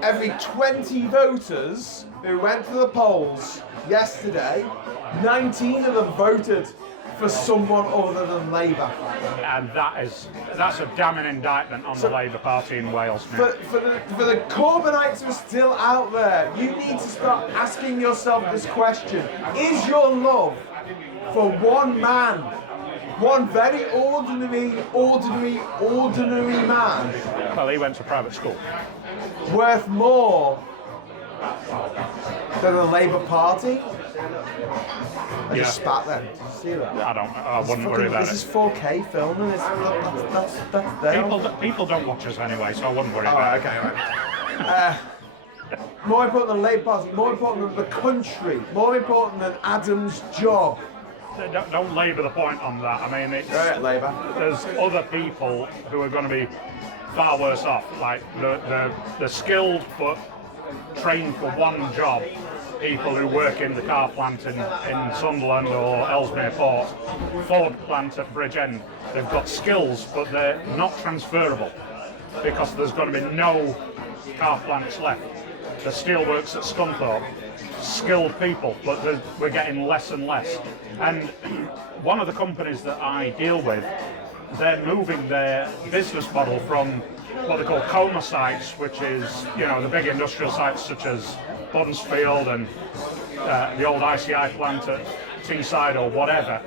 every 20 voters who went to the polls yesterday, 19 of them voted for someone other than Labour. And that's a damning indictment on the Labour Party in Wales. For the Corbynites who are still out there, you need to start asking yourself this question. Is your love for one man, one very ordinary man, well, he went to private school, worth more than the Labour Party? I just spat then. Did you see that? I wouldn't worry about it. This is 4K film and that's there. People don't watch us anyway, so I wouldn't worry about it. Okay, right. More important than Labour Party, more important than the country, more important than Adam's job. Don't labour the point on that. I mean, it's Labour. There's other people who are going to be far worse off, like the skilled but trained for one job. People who work in the car plant in Sunderland or Ellesmere Port, Ford plant at Bridgend. They've got skills, but they're not transferable because there's going to be no car plants left. The steelworks at Scunthorpe, skilled people, but we're getting less and less. And one of the companies that I deal with, they're moving their business model from what they call coma sites, which is, you know, the big industrial sites such as Bunsfield and the old ICI plant at Teesside or whatever.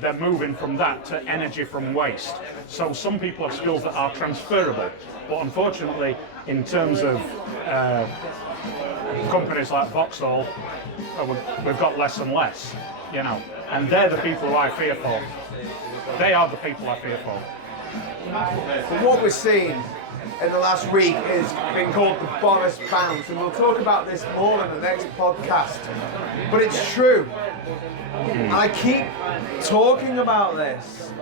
They're moving from that to energy from waste. So some people have skills that are transferable, but unfortunately, in terms of companies like Vauxhall, we've got less and less, you know, and they're the people who I fear for. They are the people I fear for. But what we're seeing in the last week is being called the Boris bounce, and we'll talk about this more in the next podcast. But it's true. And I keep talking about this.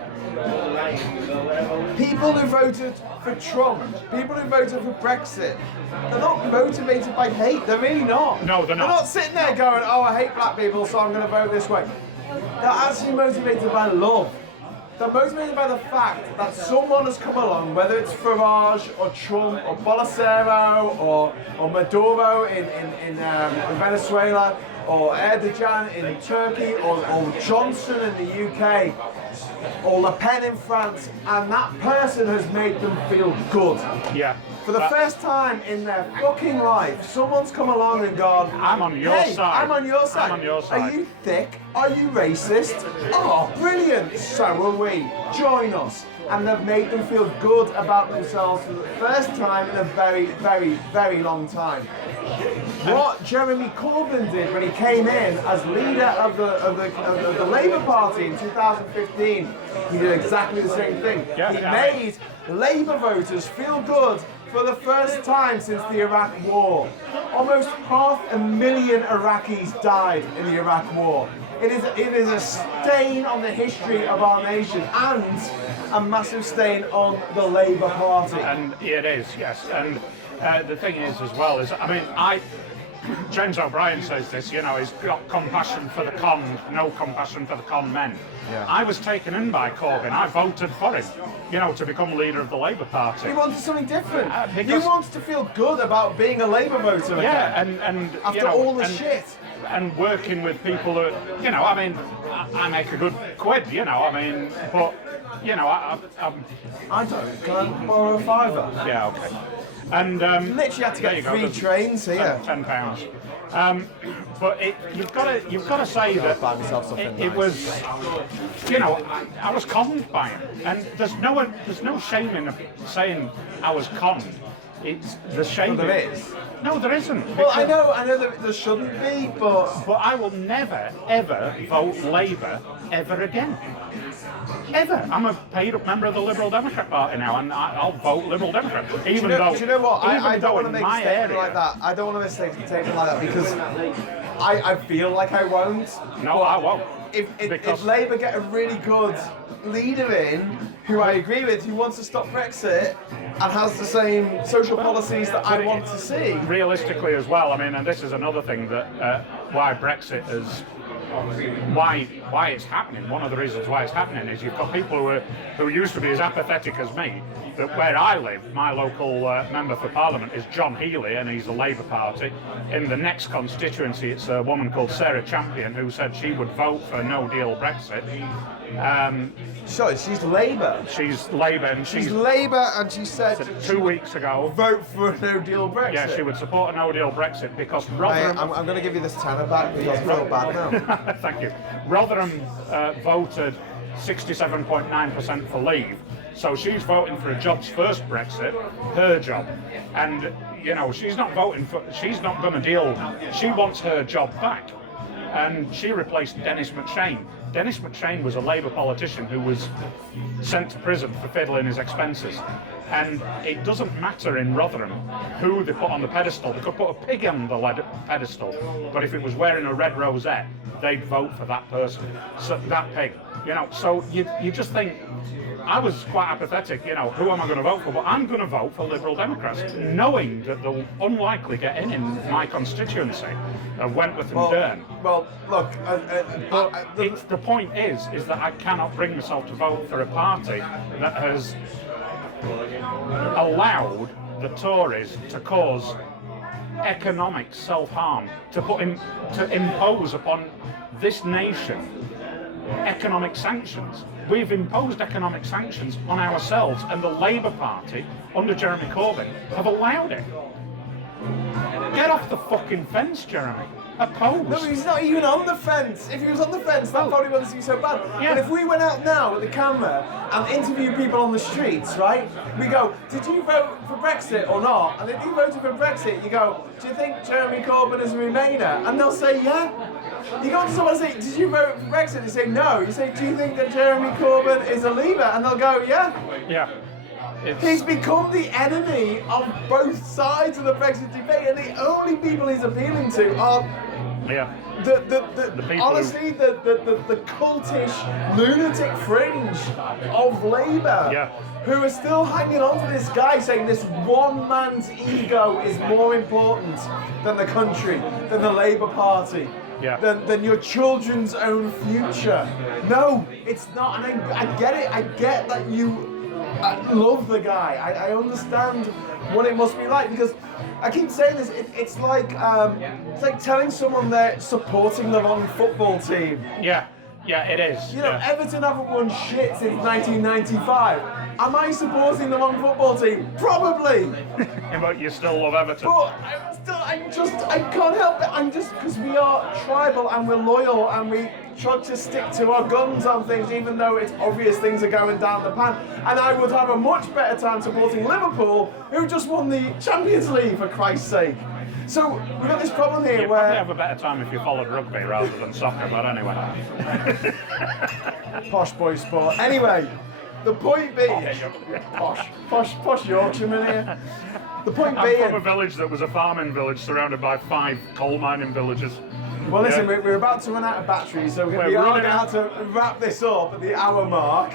People who voted for Trump, people who voted for Brexit, they're not motivated by hate. They're really not. No, they're not. They're not sitting there going, oh, I hate black people, so I'm going to vote this way. They're actually motivated by love. They're motivated by the fact that someone has come along, whether it's Farage or Trump or Bolsonaro or Maduro in Venezuela or Erdogan in Turkey or Johnson in the UK or Le Pen in France, and that person has made them feel good. Yeah. For the first time in their fucking life, someone's come along and gone, I'm on your side. I'm on your side. I'm on your side. Are you thick? Are you racist? Oh, brilliant. So are we. Join us. And they've made them feel good about themselves for the first time in a very, very, very long time. What Jeremy Corbyn did when he came in as leader of the Labour Party in 2015, he did exactly the same thing. He made Labour voters feel good for the first time since the Iraq War. Almost 500,000 Iraqis died in the Iraq War. It is a stain on the history of our nation and a massive stain on the Labour Party. And it is, yes. And the thing is as well is, I mean, James O'Brien says this, you know, he's got compassion for the con, no compassion for the con men. Yeah. I was taken in by Corbyn. I voted for him, you know, to become leader of the Labour Party. He wanted something different. He wants to feel good about being a Labour voter again. And after you know, all the shit. And working with people who, you know, I mean, I make a good quid, you know, I mean, but, you know, I don't. Can I borrow a fiver? Yeah, okay. And literally had to get 3 trains here. £10. But you've got to say that it was, you know, I was conned by him, and there's no shame in saying I was conned. It's the shame. Well, there is. No, there isn't. Well, I know that there shouldn't be, but I will never ever vote Labour ever again. Ever. I'm a paid-up member of the Liberal Democrat Party now, and I'll vote Liberal Democrat. Even though, do you know what? I don't want to make a statement area, like that. I don't want to make a statement like that because I feel like I won't. No, I won't. If Labour get a really good leader in, who I agree with, who wants to stop Brexit and has the same social policies that I want to see. Realistically as well, I mean, and this is another thing that why Brexit is, why it's happening. One of the reasons why it's happening is you've got people who used to be as apathetic as me. That where I live, my local member for Parliament is John Healey, and he's the Labour Party. In the next constituency, it's a woman called Sarah Champion who said she would vote for no-deal Brexit. So she's Labour. She's Labour, and she's Labour, and she said 2 weeks ago, vote for a no-deal Brexit. Yeah, she would support a no-deal Brexit because Rotherham. I'm going to give you this tenner back because I feel bad now. Thank you. Rotherham voted 67.9% for Leave. So she's voting for a jobs first Brexit, her job, and you know she's not voting for. She's not going to deal. She wants her job back, and she replaced Dennis McShane. Dennis McShane was a Labour politician who was sent to prison for fiddling his expenses. And it doesn't matter in Rotherham who they put on the pedestal. They could put a pig on the pedestal, but if it was wearing a red rosette, they'd vote for that person, so that pig. You know, so you just think. I was quite apathetic, you know, who am I going to vote for? But I'm going to vote for Liberal Democrats, knowing that they'll unlikely get in my constituency of Wentworth and Dearne. Well, look, the point is that I cannot bring myself to vote for a party that has allowed the Tories to cause economic self-harm, to impose upon this nation economic sanctions. We've imposed economic sanctions on ourselves, and the Labour Party, under Jeremy Corbyn, have allowed it. Get off the fucking fence, Jeremy. Oppose. No, he's not even on the fence. If he was on the fence, that probably wouldn't seem so bad. Yeah. But if we went out now with the camera and interviewed people on the streets, right? We go, did you vote for Brexit or not? And if you voted for Brexit, you go, do you think Jeremy Corbyn is a Remainer? And they'll say, yeah. You go to someone and say, did you vote for Brexit? They say, no. You say, do you think that Jeremy Corbyn is a Leaver? And they'll go, yeah. Yeah. He's become the enemy of both sides of the Brexit debate, and the only people he's appealing to are the honestly the cultish lunatic fringe of Labour, who are still hanging on to this guy, saying this one man's ego is more important than the country, than the Labour Party. than your children's own future. No, it's not. And I get it. I get that you love the guy. I understand what it must be like, because I keep saying this. It's like telling someone they're supporting the wrong football team. Yeah, it is. You know, Everton haven't won shit since 1995. Am I supporting the wrong football team? Probably. But you still love Everton. But I can't help it. I'm just, because we are tribal and we're loyal and we try to stick to our guns on things, even though it's obvious things are going down the pan. And I would have a much better time supporting Liverpool, who just won the Champions League, for Christ's sake. So we've got this problem here You'd where... probably have a better time if you followed rugby rather than soccer, but anyway. Posh boy sport. Anyway, the point being... Posh Yorkshireman here. The point being... I'm from a village that was a farming village surrounded by 5 coal mining villages. Well, listen, we're about to run out of batteries, so we are going to have to wrap this up at the hour mark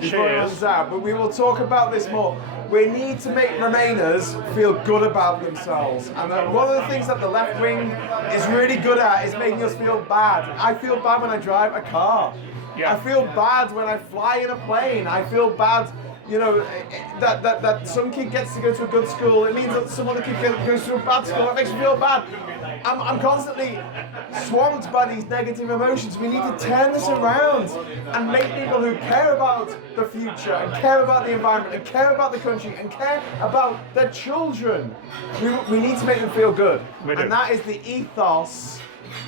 before it runs out. But we will talk about this more. We need to make Remainers feel good about themselves. And one of the things that the left wing is really good at is making us feel bad. I feel bad when I drive a car. I feel bad when I fly in a plane. I feel bad, you know, that some kid gets to go to a good school. It means that some other kid goes to a bad school. It makes me feel bad. I'm constantly swamped by these negative emotions. We need to turn this around and make people who care about the future and care about the environment and care about the country and care about their children. We need to make them feel good. And that is the ethos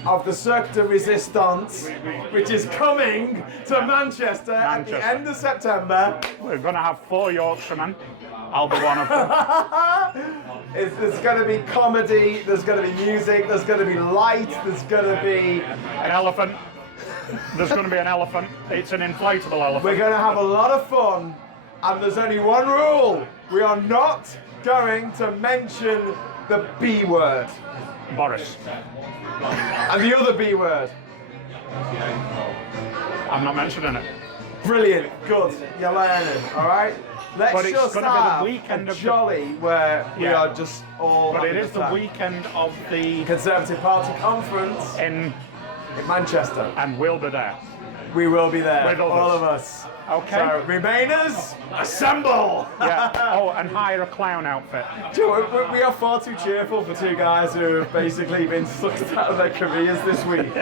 of the Cirque de Resistance, which is coming to Manchester at the end of September. We're going to have 4 Yorkshiremen. I'll be one of them. There's going to be comedy, there's going to be music, there's going to be light, there's going to be... An elephant. There's going to be an elephant. It's an inflatable elephant. We're going to have a lot of fun, and there's only one rule. We are not going to mention the B word. Boris. And the other B word. I'm not mentioning it. Brilliant, good. You're learning, all right? Let's just have the weekend a jolly where we are just all... But it is the weekend of the... Conservative Party Conference in Manchester. And we'll be there. We will be there, with all of us. Okay. So, Remainers, assemble! Oh, and hire a clown outfit. We are far too cheerful for 2 guys who have basically been sucked out of their careers this week.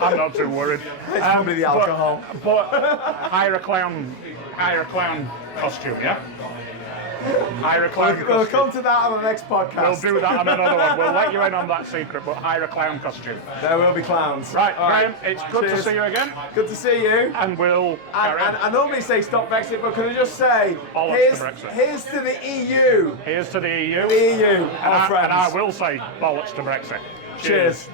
I'm not too worried. It's probably the alcohol. But hire a clown costume, yeah? Hire a clown costume. We'll come to that on the next podcast. We'll do that on another one. We'll let you in on that secret, but hire a clown costume. There will be clowns. Right, Graham, it's good to see you again. Good to see you. And we'll carry on. And I normally say stop Brexit, but can I just say, here's to the EU. Here's to the EU. EU, our friends. And I will say bollocks to Brexit. Cheers.